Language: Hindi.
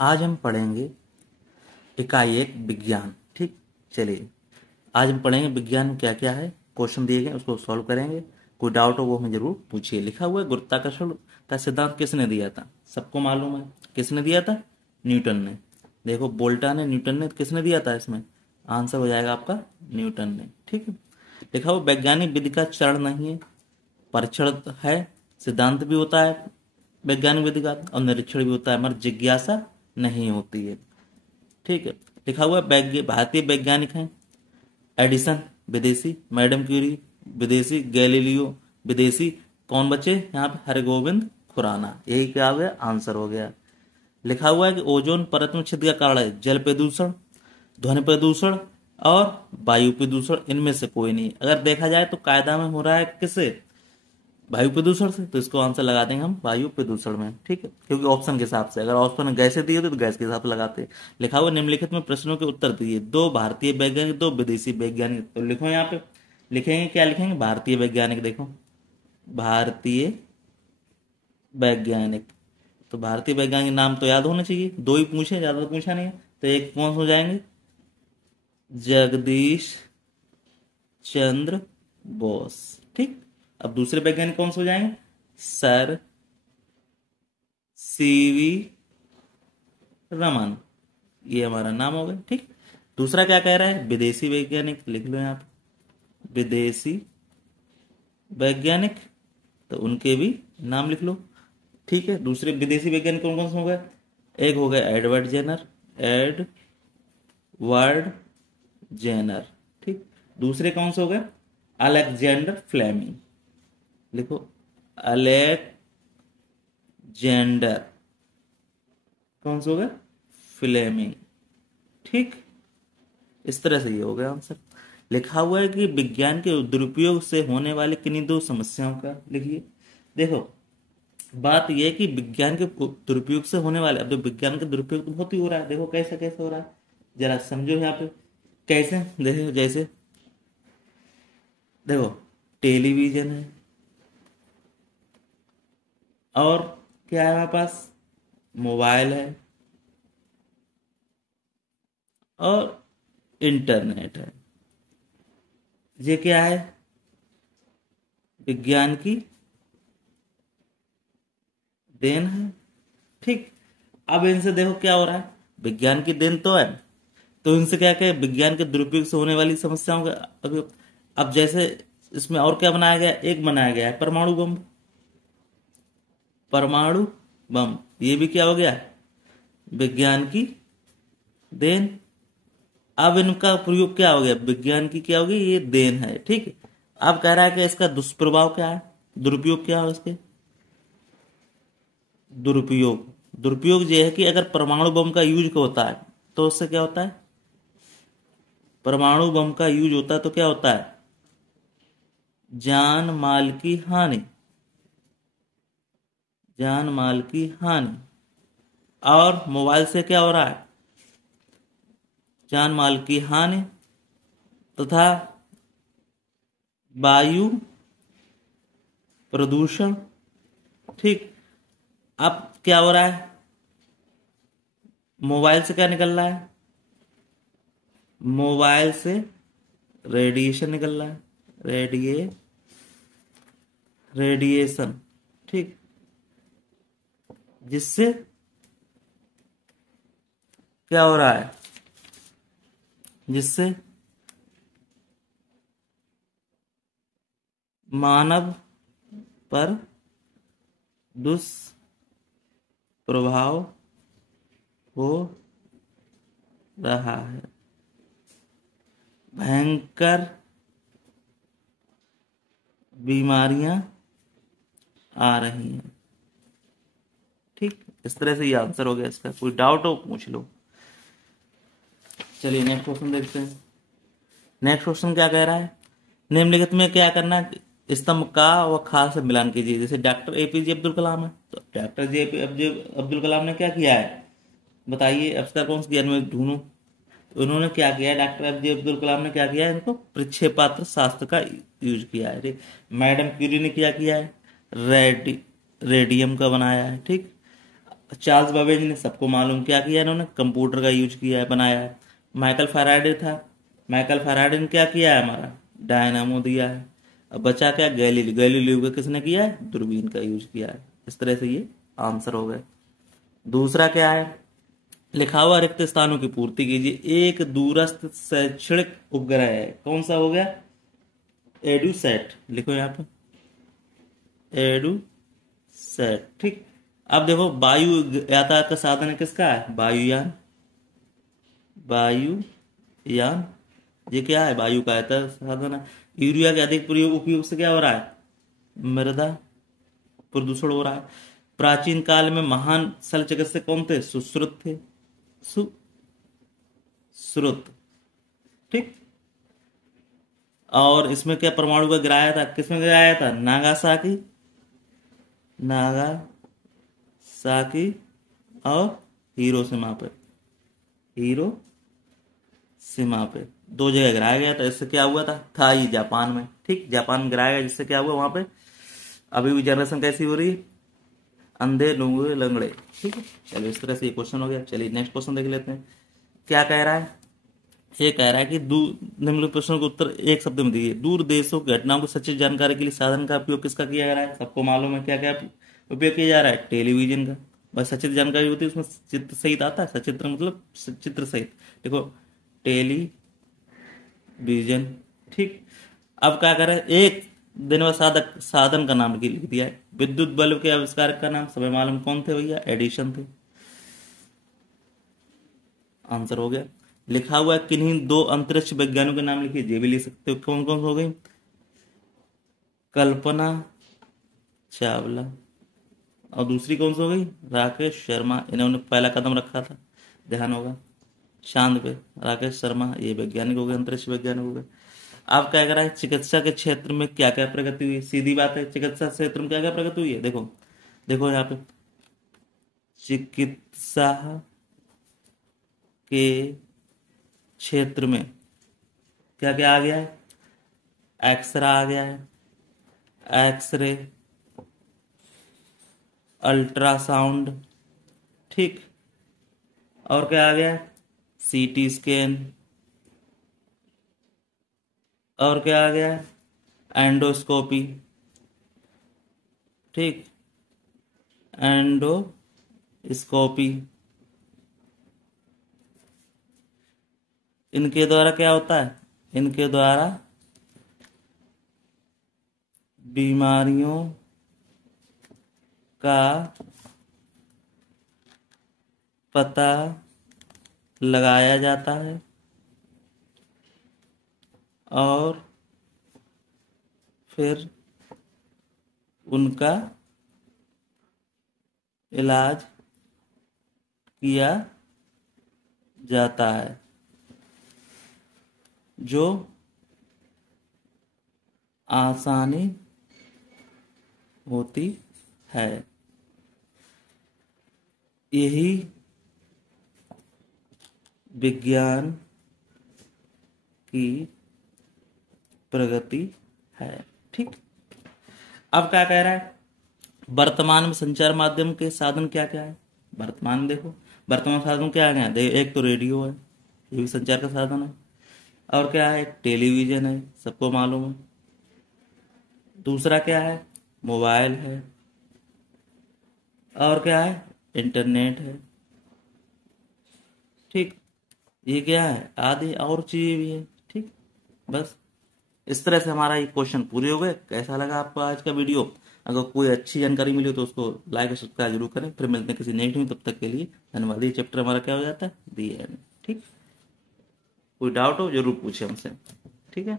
आज हम पढ़ेंगे इकाई 1 विज्ञान। ठीक, चलिए आज हम पढ़ेंगे विज्ञान में क्या क्या है। क्वेश्चन दिए गए उसको सॉल्व करेंगे। कोई डाउट हो वो हमें जरूर पूछिए। लिखा हुआ है गुरुत्वाकर्षण का सिद्धांत किसने दिया था? सबको मालूम है किसने दिया था? न्यूटन ने। देखो बोल्टा ने, न्यूटन ने, किसने दिया था? इसमें आंसर हो जाएगा आपका न्यूटन ने। ठीक है, लिखा हुआ वैज्ञानिक विधि का चरण नहीं है, परीक्षण है। सिद्धांत भी होता है वैज्ञानिक विधि का और निरीक्षण भी होता है, मगर जिज्ञासा नहीं होती है। ठीक है, लिखा हुआ भारतीय वैज्ञानिक हैं एडिसन विदेशी, मैडम क्यूरी विदेशी, गैलीलियो विदेशी। कौन बचे यहाँ पे? हरगोविंद खुराना। यही क्या हो गया? आंसर हो गया। लिखा हुआ है कि ओजोन परत में छेद का कारण है जल प्रदूषण, ध्वनि प्रदूषण और वायु प्रदूषण। इनमें से कोई नहीं। अगर देखा जाए तो कायदा में हो रहा है किससे? वायु प्रदूषण से, तो इसको आंसर लगा देंगे हम वायु प्रदूषण में। ठीक है, क्योंकि ऑप्शन के हिसाब से, अगर ऑप्शन गैसें दिए तो गैस के हिसाब से लगाते। लिखा हुआ निम्नलिखित में प्रश्नों के उत्तर दिए, 2 भारतीय वैज्ञानिक 2 विदेशी वैज्ञानिक। तो लिखो यहाँ पे, लिखेंगे क्या? लिखेंगे भारतीय वैज्ञानिक। देखो भारतीय वैज्ञानिक, तो भारतीय वैज्ञानिक नाम तो याद होना चाहिए। 2 ही पूछे, ज्यादा तो पूछा नहीं है। तो एक कौन हो जाएंगे? जगदीश चंद्र बोस। ठीक, अब दूसरे वैज्ञानिक कौन से हो जाएंगे? Sir CV Raman. ये हमारा नाम हो गया। ठीक, दूसरा क्या कह रहा है? विदेशी वैज्ञानिक। लिख लो यहाँ पे विदेशी वैज्ञानिक, तो उनके भी नाम लिख लो। ठीक है, दूसरे विदेशी वैज्ञानिक कौन कौन से हो गए? एक हो गया एडवर्ड जेनर, एडवर्ड जेनर। ठीक, दूसरे कौन से हो गए? Alexander Fleming. लिखो अलेक्जेंडर कौन सा हो गया? फ्लेमिंग। ठीक, इस तरह से ये हो गया आंसर। लिखा हुआ है कि विज्ञान के दुरुपयोग से होने वाली किन्हीं 2 समस्याओं का लिखिए। देखो बात यह है कि विज्ञान के दुरुपयोग से होने वाले, अब जो विज्ञान के दुरुपयोग तो बहुत ही हो रहा है। देखो कैसे कैसे हो रहा है, जरा समझो यहाँ पे कैसे। देखो जैसे देखो टेलीविजन है और क्या है हमारे पास? मोबाइल है और इंटरनेट है। ये क्या है? विज्ञान की देन है। ठीक, अब इनसे देखो क्या हो रहा है, विज्ञान की देन तो है, तो इनसे क्या क्या विज्ञान के दुरुपयोग से होने वाली समस्याओं का अब जैसे इसमें और क्या बनाया गया? एक बनाया गया है परमाणु बम। परमाणु बम ये भी क्या हो गया? विज्ञान की देन। अब इनका प्रयोग क्या हो गया? विज्ञान की क्या होगी? ये देन है। ठीक है, अब कह रहा है कि इसका दुष्प्रभाव क्या है, दुरुपयोग क्या है इसके? दुरुपयोग, दुरुपयोग ये है कि अगर परमाणु बम का यूज होता है तो उससे क्या होता है? परमाणु बम का यूज होता है तो क्या होता है? जान माल की हानि, जान माल की हानि। और मोबाइल से क्या हो रहा है? जान माल की हानि तथा वायु प्रदूषण। ठीक, अब क्या हो रहा है? मोबाइल से क्या निकल रहा है? मोबाइल से रेडिएशन निकल रहा है, रेडिएशन। ठीक, जिससे क्या हो रहा है? जिससे मानव पर दुष्प्रभाव हो रहा है, भयंकर बीमारियां आ रही हैं। ठीक, इस तरह से ये आंसर हो गया इसका। कोई डाउट हो पूछ लो। चलिए नेक्स्ट क्वेश्चन देखते हैं। नेक्स्ट क्वेश्चन क्या कह रहा है? निम्नलिखित में क्या करना है? स्तंभ का व खा से मिलान कीजिए। जैसे डॉक्टर एपीजे अब्दुल कलाम है, तो डॉक्टर जे अब्दुल कलाम ने क्या किया है? बताइए, आविष्कार कौन सा किया? मैं ढूंढूं। उन्होंने क्या किया है? डॉक्टर एपीजे अब्दुल कलाम ने क्या किया है? इनको प्रक्षेपास्त्र शास्त्र का यूज किया है। ठीक, मैडम क्यूरी ने क्या किया है? रेडियम का बनाया है। ठीक, चार्ल्स बाबेज ने, सबको मालूम क्या किया इन्होंने, कंप्यूटर का यूज किया है, बनाया है। माइकल फैराडे था, माइकल फैराडे ने क्या किया है, हमारा डायनामो दिया है। अब बचा क्या, गैलीलियो, गैलीलियो का किसने किया है, दूरबीन का यूज किया है। इस तरह से ये आंसर हो गए। दूसरा क्या है, लिखा हुआ रिक्त स्थानों की पूर्ति कीजिए। एक दूरस्थ शैक्षणिक उपग्रह है, कौन सा हो गया, एडुसैट, लिखो यहाँ पे एडुसैट, ठीक। अब देखो वायु यातायात का साधन है, किसका है, वायुयान, वायुयान, ये क्या है, वायु का यातायात साधन है। यूरिया के अधिक प्रयोग उपयोग से क्या हो रहा है, मृदा प्रदूषण हो रहा है। प्राचीन काल में महान शल्य चिकित्सक कौन थे, सुश्रुत थे, सुश्रुत, ठीक। और इसमें क्या परमाणु का गिराया था, किसमें गिराया था, नागासाकी, नागासाकी और हिरोशिमा पे, हिरोशिमा पे 2 जगह गिराया गया था। इससे क्या हुआ था ये जापान में, ठीक, जापान में गिराया गया, जिससे क्या हुआ वहां पे अभी भी जनरेशन कैसी हो रही है, अंधे लूंगे लंगड़े, ठीक है। चलिए इस तरह से ये क्वेश्चन हो गया। चलिए नेक्स्ट क्वेश्चन देख लेते हैं, क्या कह रहा है। ये कह रहा है कि निम्नलिखित प्रश्नों के उत्तर एक शब्द में दिए। दूर देशों की घटनाओं की सचित्र जानकारी के लिए साधन का उपयोग किसका किया जा रहा है, सबको मालूम है क्या क्या उपयोग किया जा रहा है, टेलीविजन का। बस सचित्र जानकारी होती है, उसमें चित्र सहित आता है, सचित्र मतलब चित्र सहित, देखो टेलीविजन, ठीक। अब क्या करें, एक दिन व साधन का नाम लिख दिया है। विद्युत बल्ब के आविष्कार का नाम सभी मालूम, कौन थे भैया, एडिशन थे। आंसर हो गया। लिखा हुआ है किन्हीं 2 अंतरिक्ष वैज्ञानिकों के नाम लिखिए, ये भी लिख सकते हो, कौन कौन हो गई, कल्पना चावला और दूसरी कौन सी हो गई, राकेश शर्मा। इन्होंने पहला कदम रखा था, ध्यान होगा, चांद पे, राकेश शर्मा, ये वैज्ञानिक हो गए, अंतरिक्ष वैज्ञानिक हो गए। अब क्या कह रहा है, चिकित्सा के क्षेत्र में क्या क्या प्रगति हुई, सीधी बात है, चिकित्सा क्षेत्र में क्या क्या प्रगति हुई है, देखो देखो यहाँ पे चिकित्सा के क्षेत्र में क्या क्या आ गया है, एक्सरे आ गया है, एक्सरे, अल्ट्रासाउंड, ठीक। और क्या आ गया है, सीटी स्कैन, और क्या आ गया है, एंडोस्कोपी, ठीक, एंडोस्कोपी। इनके द्वारा क्या होता है, इनके द्वारा बीमारियों का पता लगाया जाता है और फिर उनका इलाज किया जाता है, जो आसानी होती है। यही विज्ञान की प्रगति है, ठीक। अब क्या कह रहा है, वर्तमान में संचार माध्यम के साधन क्या क्या है, वर्तमान में देखो वर्तमान साधन क्या है, एक तो रेडियो है, ये भी संचार का साधन है। और क्या है, टेलीविजन है, सबको मालूम है। दूसरा क्या है, मोबाइल है। और क्या है, इंटरनेट है, ठीक। ये क्या है, आदि और चीजें भी है, ठीक। बस इस तरह से हमारा ये क्वेश्चन पूरे हो गए। कैसा लगा आपको आज का वीडियो, अगर कोई अच्छी जानकारी मिली हो तो उसको लाइक और सब्सक्राइब जरूर करें। फिर मिलते हैं किसी नेक्स्ट में, तब तक के लिए धन्यवाद। ये चैप्टर हमारा क्या हो जाता है, दी एंड, ठीक। कोई डाउट हो जरूर पूछे हमसे, ठीक है।